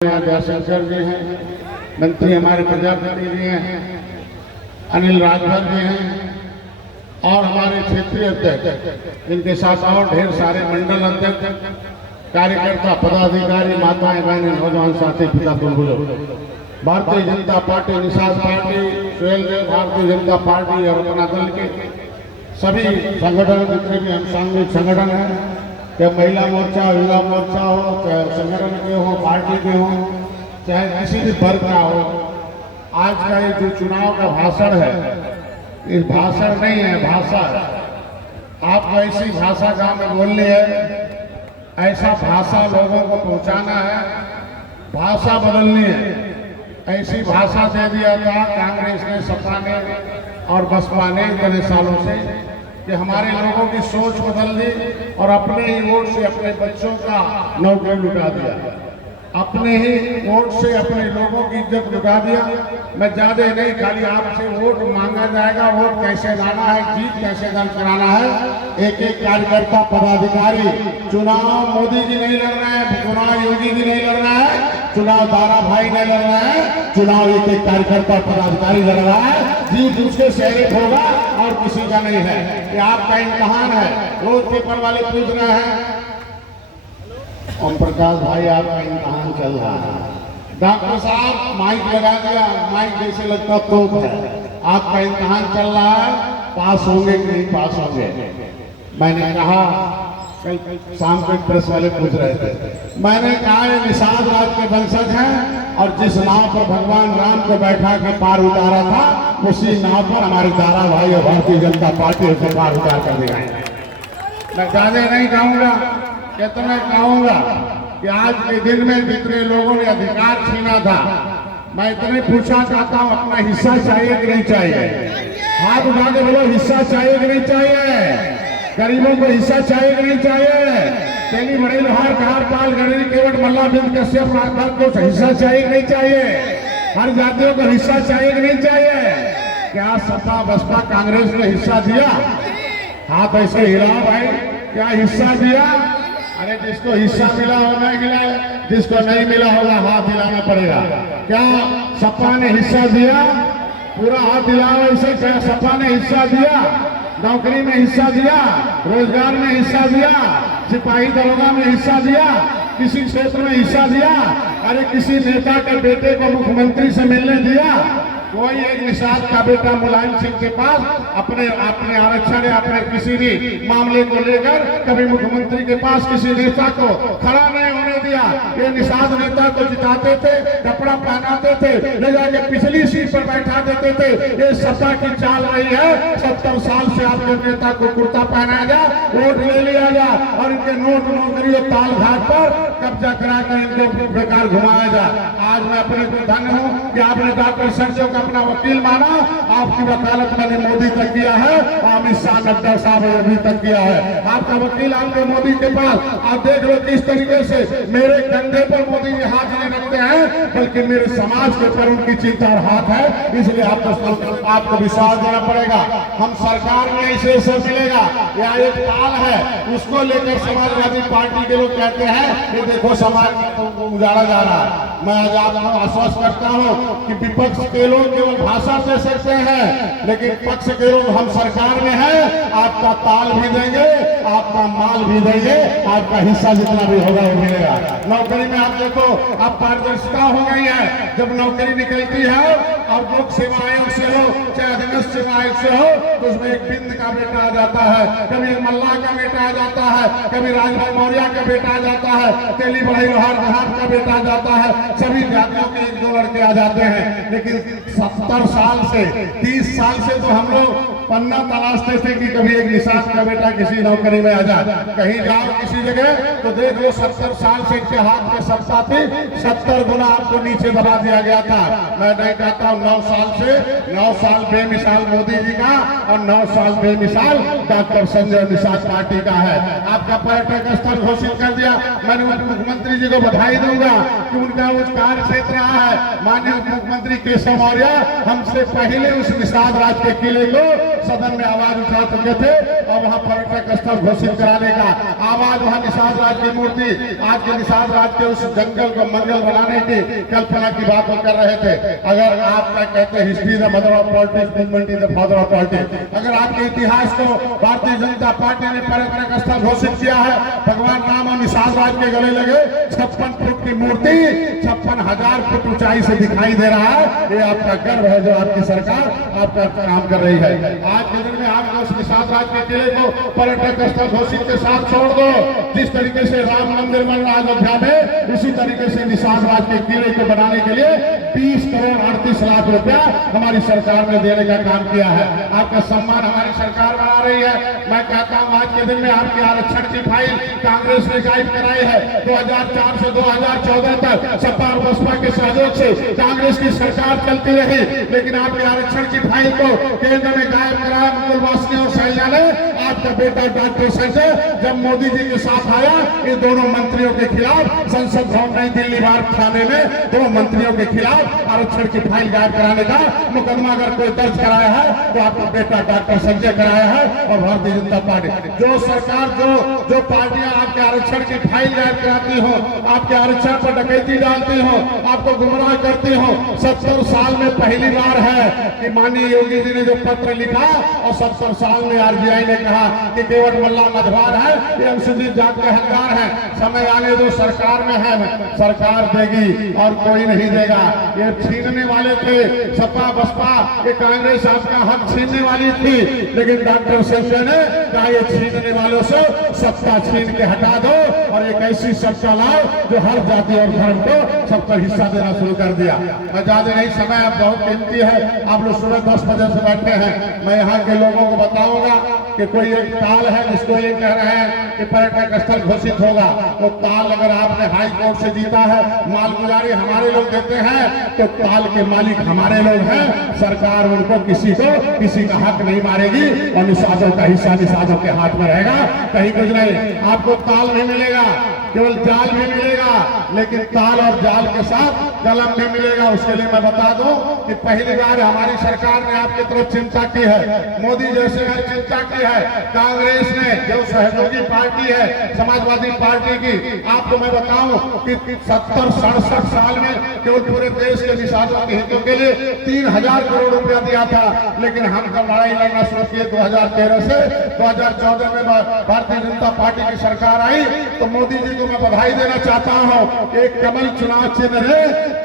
जयशंकर जी हैं, मंत्री हमारे प्रजापति जी हैं, अनिल राजभर जी हैं और हमारे क्षेत्रीय अध्यक्ष, इनके साथ और ढेर सारे मंडल अध्यक्ष, कार्यकर्ता, पदाधिकारी, माताएं, बहनें, नौजवान साथी, पिता बुजुर्ग, Bharatiya Janata party, Nishad party, Suheldev Bharatiya Janata party और अपना दल के सभी संगठन, जितने भी हम सामूहिक संगठन हैं, चाहे महिला मोर्चा, युवा मोर्चा हो, चाहे संगठन के हो, पार्टी के हो, चाहे किसी भी वर्ग का हो, आज का ये जो चुनाव का भाषण है, ये भाषण नहीं है, भाषा है। आपको ऐसी भाषा गांव में बोलनी है, ऐसा भाषा लोगों को पहुंचाना है, भाषा बदलनी है। ऐसी भाषा दे दिया था कांग्रेस ने, सपा ने और बसपा ने इतने सालों से कि हमारे लोगों की सोच बदल दी और अपने ही वोट से अपने बच्चों का नौकरी लुटा दिया, अपने ही वोट से अपने लोगों की इज्जत लुटा दिया। मैं ज्यादा नहीं, खाली आपसे वोट मांगा जाएगा, वोट कैसे लाना है, जीत कैसे दर्ज कराना है। एक एक कार्यकर्ता, पदाधिकारी, चुनाव मोदी जी नहीं लड़ रहे हैं, चुनाव योगी जी नहीं लड़ रहा है, चुनाव दारा भाई नहीं लड़ रहा है, चुनाव एक एक कार्यकर्ता, पदाधिकारी लड़ रहा है। जीत उसके शहरित होगा और किसी का नहीं है। ये आपका इम्तहान है। रोज पेपर वाले पूछ रहे हैं, ओम प्रकाश भाई आपका इम्तहान चल रहा है, डॉक्टर साहब माइक लगा दिया, माइक जैसे लगता तोप है, आपका इम्तहान चल रहा है, पास होंगे कि नहीं पास होंगे। मैंने कहा, कल शाम को प्रेस वाले पूछ रहे थे, मैंने कहा ये निषाद राज के वंशज हैं और जिस नाव पर भगवान राम को बैठा के पार उतारा था, उसी नाव पर हमारे दारा भाई और भारतीय जनता पार्टी उसे पार उतार कर दिखाएंगे। मैं ज्यादा नहीं कहूँगा, कितना कहूँगा कि आज के दिन में जितने लोगों ने अधिकार छीना था, मैं इतने पूछना चाहता हूँ, अपना हिस्सा चाहिए कि नहीं चाहिए? हाथ उठा के बोलो, हिस्सा चाहिए कि नहीं चाहिए? गरीबों को हिस्सा चाहिए कि नहीं चाहिए? तेली बड़ी लोहार कहार पाल गणरी केवट मल्ला बिंद कश्यप को हिस्सा चाहिए कि नहीं चाहिए? हर जातियों को हिस्सा चाहिए कि नहीं चाहिए? क्या सपा बसपा कांग्रेस ने हिस्सा दिया? हाथ ऐसे हिलाओ भाई, क्या हिस्सा दिया? अरे जिसको हिस्सा मिला होगा हिलाए, जिसको नहीं मिला होगा हाथ हिलाना पड़ेगा। क्या सपा ने हिस्सा दिया? पूरा हाथ हिलाओ ऐसे। क्या सपा ने हिस्सा दिया? नौकरी में हिस्सा दिया, रोजगार में हिस्सा दिया, सिपाही दरोगा में हिस्सा दिया, किसी क्षेत्र में हिस्सा दिया? अरे किसी नेता के बेटे को मुख्यमंत्री से मिलने दिया? कोई एक निषाद का बेटा मुलायम सिंह के पास अपने आरक्षण या अपने किसी भी मामले को लेकर कभी मुख्यमंत्री के पास किसी नेता को खड़ा नहीं होने दिया। ये निषाद नेता को जिताते थे, कपड़ा पहनाते थे, ले जाके पिछली सीट पर बैठा देते थे। ये सपा की चाल रही है, 70 साल से आपके नेता को कुर्ता पहनाया जा, वोट ले लिया जा और इनके नोट नौकरी और ताल घाट पर कब्जा कराकर इनको बेकार घुमाया जा। आज मैं अपने को धन्य हूँ कि आपने डॉक्टर संजय अपना वकील माना, आपकी वकालत मैंने मोदी तक किया है, अमित शाह, नड्डा साहब अभी तक किया है। आपका वकील आपके मोदी के पास, आप देख लो किस तरीके से मेरे कंधे पर मोदी जी हाथ नहीं रखते हैं, बल्कि मेरे समाज के ऊपर उनकी चिंता और हाथ है। इसलिए आपको विश्वास देना पड़ेगा। हम सरकार में ऐसे सब मिलेगा, यहाँ एक ताल है, उसको लेकर समाजवादी पार्टी के लोग कहते हैं कि देखो समाज उजाड़ा जा रहा है। मैं आज आपको आश्वस्त करता हूँ कि विपक्ष के लोग केवल भाषा दे सकते हैं, लेकिन पक्ष के लोग हम सरकार में हैं, आपका ताल भी देंगे, आपका माल भी देंगे, आपका हिस्सा जितना भी होगा वो मिलेगा। नौकरी में आप देखो, अब पारदर्शिता हो गई है। जब नौकरी निकलती है और लोक सेवा आयोग से हो चाहे अधीनस्थ सेवा आयोग से हो, तो उसमें एक बिंद का बेटा आ जाता है, कभी एक मल्ला का बेटा आ जाता है, कभी राजभाई मौर्य का बेटा आ जाता है, तेली बड़ई लोहार देहात का बेटा आ जाता है, सभी जातियों के 1-2 लड़के आ जाते हैं। लेकिन 70 साल से 30 साल से तो हम लोग पन्ना तलाशते थे कि कभी एक निषाद का बेटा किसी नौकरी में आ जाए। कहीं जाओ किसी जगह तो देख लो 70 साल से इनके हाथ में सत्ता थी, 70 गुना आपको नीचे दबा दिया गया था। मैं नहीं कहता हूँ 9 साल से, 9 साल बेमिसाल मोदी जी का और 9 साल बेमिसाल डॉक्टर संजय निषाद पार्टी का है। आपका पर्यटक स्थल घोषित कर दिया। मैंने मुख्यमंत्री जी को बधाई दूंगा कि उनका उस कार्य क्षेत्र रहा है। माननीय मुख्यमंत्री केशव मौर्य हमसे पहले उस निषाद राज के किले को सदन में आवाज उठा चुके थे और वहां पर्यटक स्थल घोषित कराने का आवाज, वहां निषाद राज की मूर्ति, आज के निषाद राज के उस जंगल को मंगल बनाने की कल्पना की बात वो कर रहे थे। अगर आप क्या कहते हैं history the mother of politics, movement is the father of politics, अगर आपके इतिहास को भारतीय जनता पार्टी ने पर्यटक स्थल घोषित किया है, भगवान राम और निषाद राज के गले लगे 56 फुट की मूर्ति 56,000 फुट ऊंचाई से दिखाई दे रहा है। ये आपका गर्व है जो आपकी सरकार आपका काम कर रही है। आज के दिन में आप उस निषाद राज के किले को पर्यटक स्थल घोषित के साथ छोड़ दो। जिस तरीके से राम मंदिर बन रहा अयोध्या में, इसी तरीके से निषाद राज के किले को बनाने के लिए 20 करोड़ 38 लाख रुपया हमारी सरकार ने देने का काम किया है। आपका सम्मान हमारी सरकार बना रही है। मैं कहता हूँ आज के दिन में आपके आरक्षण की फाइल कांग्रेस ने गायब कराई है। 2004 से 2014 तक सपा और बसपा के सहयोग से कांग्रेस की सरकार चलती रही, लेकिन आपके आरक्षण की फाइल को केंद्र में गायब कराया मुकुल वासनिक और शैलजा ने। आपका बेटा डॉक्टर संजय जब मोदी जी के साथ आया, ये दोनों मंत्रियों के खिलाफ संसद भवन नई दिल्ली बार थाने में दोनों मंत्रियों के खिलाफ आरक्षण की फाइल गायब कराने का मुकदमा अगर कोई दर्ज कराया है तो आपका बेटा डॉक्टर संजय कराया है और भारतीय जनता पार्टी। जो सरकार जो पार्टियां आपके आरक्षण की फाइल गायब कराती हो, आपके आरक्षण पर डकैती डालती हो, आपको गुमराह करती हो, 70 साल में पहली बार है कि माननीय योगी जी ने जो पत्र लिखा और 70 साल में आरबीआई ने कहा कि केवट मल्ला मझवार है, ये अनुसूचित जात के हकदार है, समय आने दो, सरकार में है, सरकार देगी और कोई नहीं देगा। ये छीनने वाले थे सपा बसपा, ये कांग्रेस आपका हक छीनने वाली थी, लेकिन डॉक्टर संजय ने कहा ये छीनने वालों से सत्ता छीन के हटा दो और एक ऐसी सत्ता लाओ जो हर जाति और धर्म को सबका हिस्सा देना शुरू कर दिया। मैं ज्यादा नहीं, समय अब बहुत कीमती है, आप लोग सुबह 10 बजे से बैठे हैं। मैं यहाँ के लोगों को बताऊंगा कि कोई एक ताल है जिसको ये कह रहे हैं कि पर्यटक स्थल घोषित होगा। वो ताल अगर आपने हाई कोर्ट से जीता है, मालगुजारी हमारे लोग देते हैं, तो ताल के मालिक हमारे लोग हैं। सरकार उनको किसी का हक नहीं मारेगी और निषादों का हिस्सा निषादों के हाथ में रहेगा, कहीं कुछ नहीं। आपको ताल नहीं मिलेगा, केवल जाल भी मिलेगा, लेकिन ताल और जाल के साथ कलम भी मिलेगा। उसके लिए मैं बता दूं कि पहली बार हमारी सरकार ने आपकी तरफ चिंता की है, मोदी जैसे ने चिंता की है, कांग्रेस ने जो सहयोगी पार्टी है समाजवादी पार्टी की, आपको मैं बताऊं कि 70-67 साल में केवल पूरे देश के निषादों के हितों के लिए 3000 करोड़ रुपया दिया था। लेकिन हम जब लड़ाई लड़ना शुरू किए 2013 से 2014 में भारतीय जनता पार्टी की सरकार आई, तो मोदी जी को मैं बधाई देना चाहता हूं। एक कमल चुनाव चिन्ह ने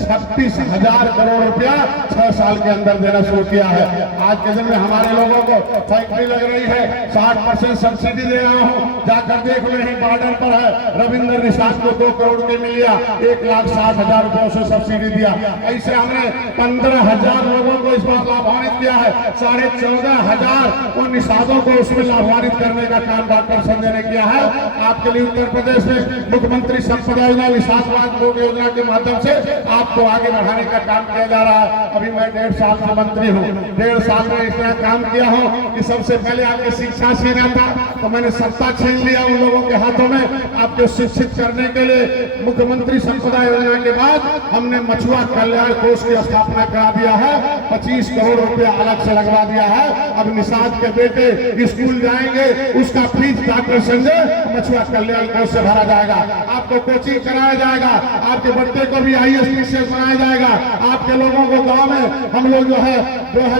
36,000 करोड़ रुपया 6 साल के अंदर देना शुरू किया है। आज के दिन में हमारे लोगों को फैक्ट्री लग रही है, 60% सब्सिडी दे रहा हूं, जाकर देख ले, बॉर्डर पर है, रविंद्र निषाद को 2 करोड़ के मिल गया, 1,60,000 रुपयों से सब्सिडी दिया। ऐसे हमने 15,000 लोगों को इस बार लाभान्वित किया है, 14,500 उन निषादों को उसमें लाभान्वित करने का काम डॉक्टर संजय ने किया है। आपके लिए उत्तर प्रदेश में मुख्यमंत्री संपदा योजना, निषाद कोट योजना के माध्यम से आपको आगे बढ़ाने का काम किया जा रहा है। अभी मैं 1.5 साल से मंत्री हूँ, 1.5 साल में इस तरह काम किया हूँ कि सबसे पहले आपके शिक्षा छीना था, तो मैंने सत्ता छीन लिया उन लोगों के हाथों में। आपको शिक्षित करने के लिए मुख्यमंत्री संपदा योजना के बाद हमने मछुआ कल्याण कोष की स्थापना करा दिया है, 25 करोड़ रुपया अलग से लगवा दिया है। अब निषाद के बेटे स्कूल जाएंगे, उसका फीस डॉक्टर संजय मछुआ कल्याण कोष से भरा जाएगा। आपको कोचिंग कराया जाएगा, आपके बच्चे को भी IAS बनाया जाएगा। आपके लोगों को गांव में हम लोग जो है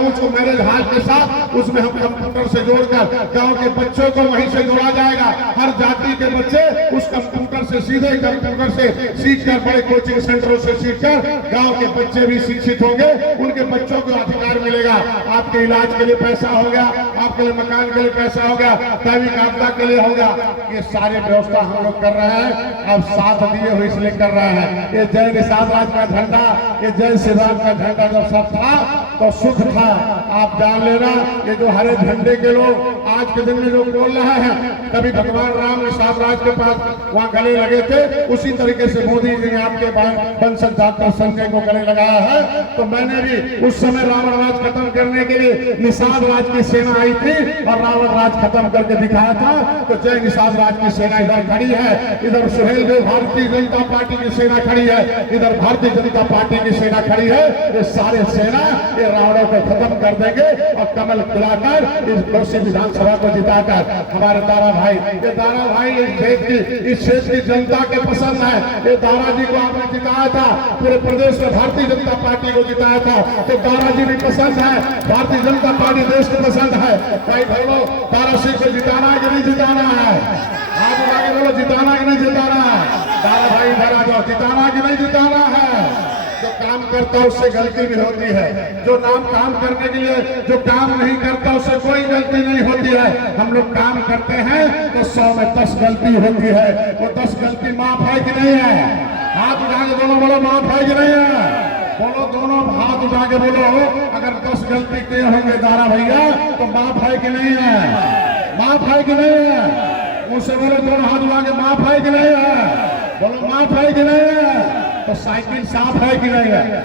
उसको मैरिज हॉल के साथ उसमें हम कंप्यूटर से जोड़कर गांव के बच्चों को वहीं से जोड़ा जाएगा। हर जाति के बच्चे उस कंप्यूटर से सीधे कंप्यूटर से सीखकर बड़े कोचिंग सेंटरों से सीखकर गांव के बच्चे भी शिक्षित होंगे, उनके बच्चों को अधिकार मिलेगा। आपके इलाज के लिए पैसा हो गया, आपके लिए मकान के लिए पैसा हो गया, दैविक आपदा के लिए होगा। ये सारी व्यवस्था हम लोग कर रहे हैं, अब साथ दिए हुए इसलिए कर रहे हैं। ये जय निषाद राज का झंडा, ये जय श्री राम का झंडा जब सब था तो सुख था, आप जान लेना, ये जो हरे झंडे के लोग आज के दिन में जो बोल रहे हैं, कभी भगवान राम निषाद राज के पास वहाँ गले लगे थे, उसी तरीके से मोदी जी ने आपके वंशज डॉक्टर संजय को गले लगाया है। तो मैंने भी उस समय रावण राज खत्म करने के लिए निषाद राज की सेना आई थी और रावण राज खत्म करके दिखाया था। तो जय निषाद राज की सेना इधर खड़ी है, इधर सुहेलदेव भारतीय जनता पार्टी की सेना खड़ी है, इधर भारतीय जनता पार्टी की सेना खड़ी है। ये सारे सेना ये रावणों को खत्म कर देंगे और कमल खिलाकर इस कोसी विधानसभा को जिताकर हमारे दारा भाई, ये दारा भाई इस क्षेत्र की जनता के पसंद है। ये दारा जी को आपने जिताया था, पूरे प्रदेश में भारतीय जनता पार्टी को जिताया था, तो दारा जी भी पसंद है, भारतीय जनता पार्टी देश को पसंद है। भाई बोलो दारा सिंह को जिताना है कि नहीं जिताना है? आज आगे बोलो जिताना कि नहीं जिताना है? दारा भाई इधर आ जाओ, जिताना कि नहीं जिताना है? जो काम करता है उससे गलती भी होती है, जो काम करने के लिए जो काम नहीं करता उससे कोई गलती नहीं होती है। हम लोग काम करते हैं तो 100 में 10 गलती होती है, वो 10 गलती माफ है कि नहीं है? हाथ उठा के दोनों बोलो माफ है कि नहीं है? बोलो दोनों हाथ उठा के बोलो, अगर 10 गलती किए होंगे दारा भैया तो माफ है कि नहीं है? माफ है कि नहीं है? मुझसे बोलो दोनों हाथ उठा के माफ है कि नहीं है? बोलो माफ है कि नहीं है? तो साइकिल साफ है कि नहीं है?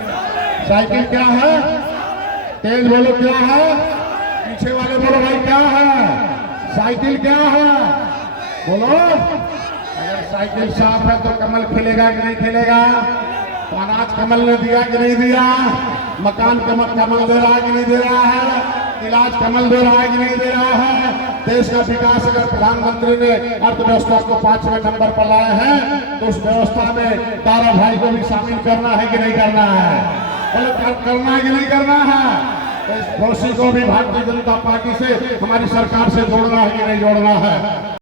साइकिल क्या है? तेज बोलो क्या है? पीछे वाले बोलो भाई क्या है? साइकिल क्या है? बोलो। अगर साइकिल साफ है तो कमल खिलेगा कि नहीं खिलेगा? तो अनाज कमल ने दिया कि नहीं दिया? मकान कमल दे रहा है कि नहीं दे रहा है? इलाज कमल दे रहा है कि नहीं दे रहा है? देश का विकास अगर प्रधानमंत्री ने अर्थव्यवस्था को 5वें नंबर पर लाए हैं तो उस व्यवस्था में दारा भाई को भी शामिल करना है कि नहीं करना है? बोले करना है कि नहीं करना है? तो इस कोसी को भी भारतीय जनता पार्टी से हमारी सरकार से जोड़ना है कि नहीं जोड़ना है?